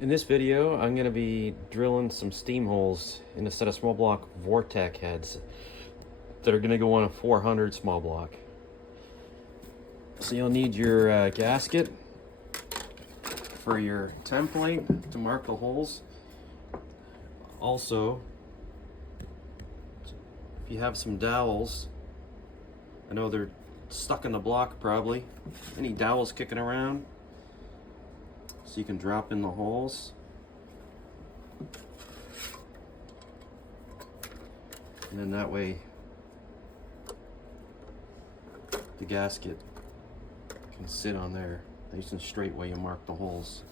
In this video, I'm going to be drilling some steam holes in a set of small block Vortec heads that are going to go on a 400 small block. So you'll need your gasket for your template to mark the holes. Also, if you have some dowels, I know they're stuck in the block probably. Any dowels kicking around, so you can drop in the holes. And then that way the gasket can sit on there nice and straight while you mark the holes.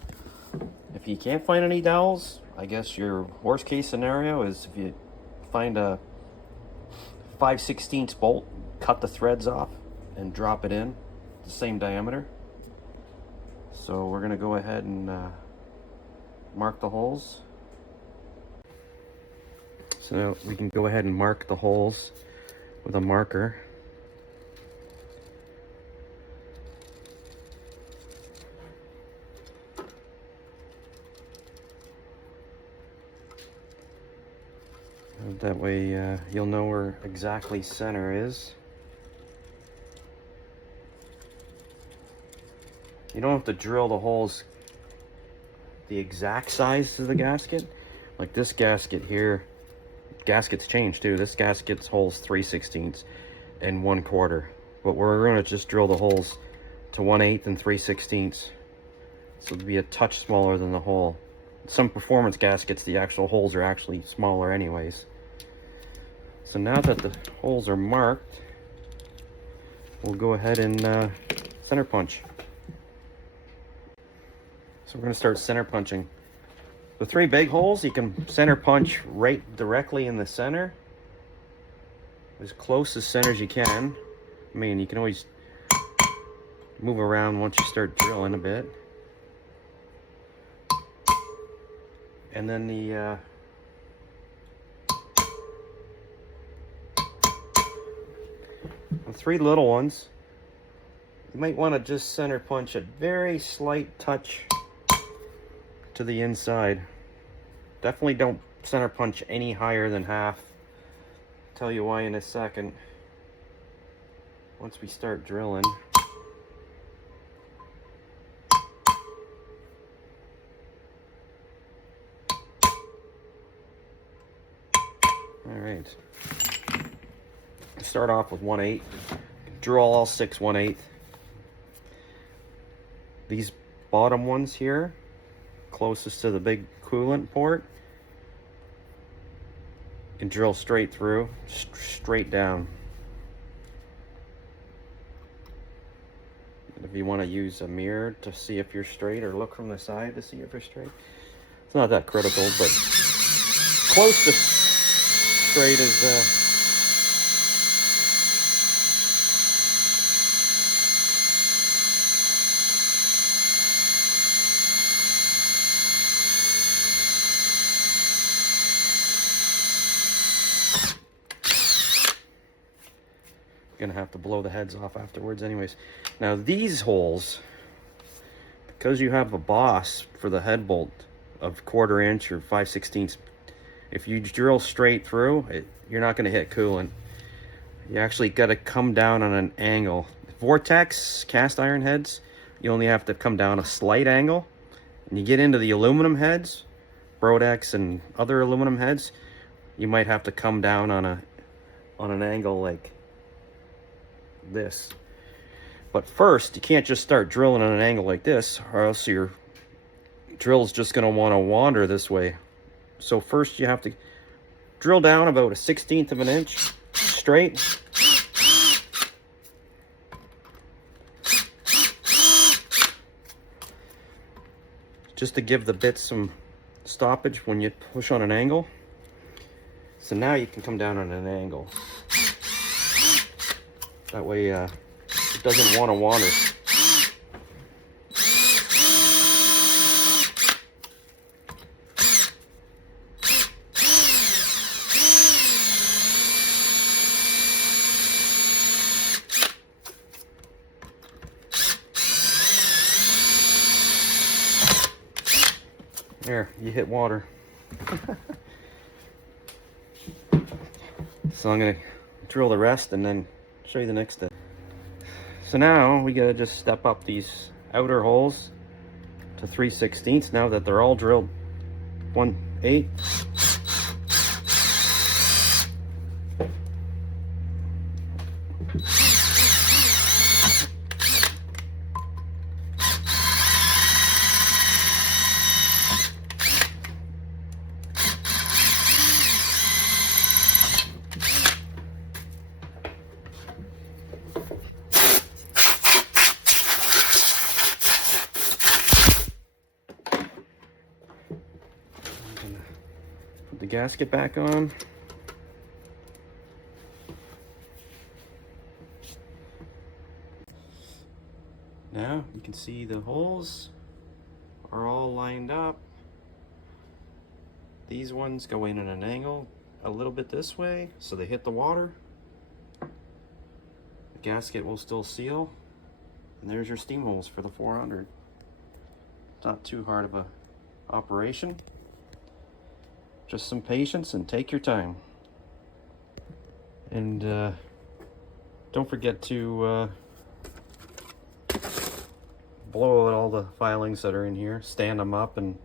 If you can't find any dowels, I guess your worst case scenario is if you find a 5/16 bolt, cut the threads off and drop it in the same diameter. So we're gonna go ahead and mark the holes. So now we can go ahead and mark the holes with a marker. That way you'll know where exactly center is. You don't have to drill the holes the exact size of the gasket. Like this gasket here, gaskets change too. This gasket's holes 3/16 and 1/4. But we're gonna just drill the holes to 1/8 and 3/16. So it'll be a touch smaller than the hole. Some performance gaskets, the actual holes are actually smaller anyways. So now that the holes are marked, we'll go ahead and center punch. So we're going to start center punching. The 3 big holes, you can center punch right directly in the center, as close as center as you can. I mean, you can always move around once you start drilling a bit. And then the 3 little ones, you might want to just center punch a very slight touch to the inside. Definitely don't center punch any higher than half. I'll tell you why in a second. Once we start drilling. All right. Start off with 1/8. Drill all 6 1/8. These bottom ones here, closest to the big coolant port, you can drill straight through, straight down. And if you want to use a mirror to see if you're straight, or look from the side to see if you're straight, it's not that critical, but close to straight is gonna have to blow the heads off afterwards anyways. Now these holes, because you have a boss for the head bolt of 1/4 inch or 5/16, if you drill straight through it, you're not going to hit coolant. You actually got to come down on an angle. Vortex cast iron heads, you only have to come down a slight angle. And you get into the aluminum heads, Brodex and other aluminum heads, you might have to come down on an angle like this. But first, you can't just start drilling on an angle like this, or else your drill's just going to want to wander this way. So first you have to drill down about a 1/16 of an inch straight. Just to give the bits some stoppage when you push on an angle. So now you can come down on an angle. That way it doesn't want to wander. There, you hit water. So I'm gonna drill the rest and then show you the next step. So now we gotta just step up these outer holes to 3/16 now that they're all drilled 1/8. Put the gasket back on. Now you can see the holes are all lined up. These ones go in at an angle a little bit this way so they hit the water. The gasket will still seal. And there's your steam holes for the 400. Not too hard of a operation. Just some patience and take your time. And don't forget to blow out all the filings that are in here. Stand them up and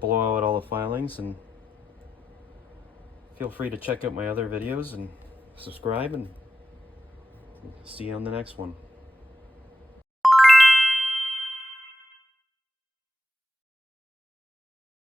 blow out all the filings, and feel free to check out my other videos and subscribe, and see you on the next one.